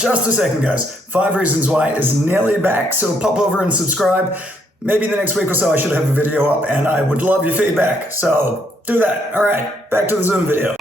just a second, guys. 5 Reasons Why is nearly back, so pop over and subscribe. Maybe the next week or so I should have a video up, and I would love your feedback, so do that. All right, back to the Zoom video.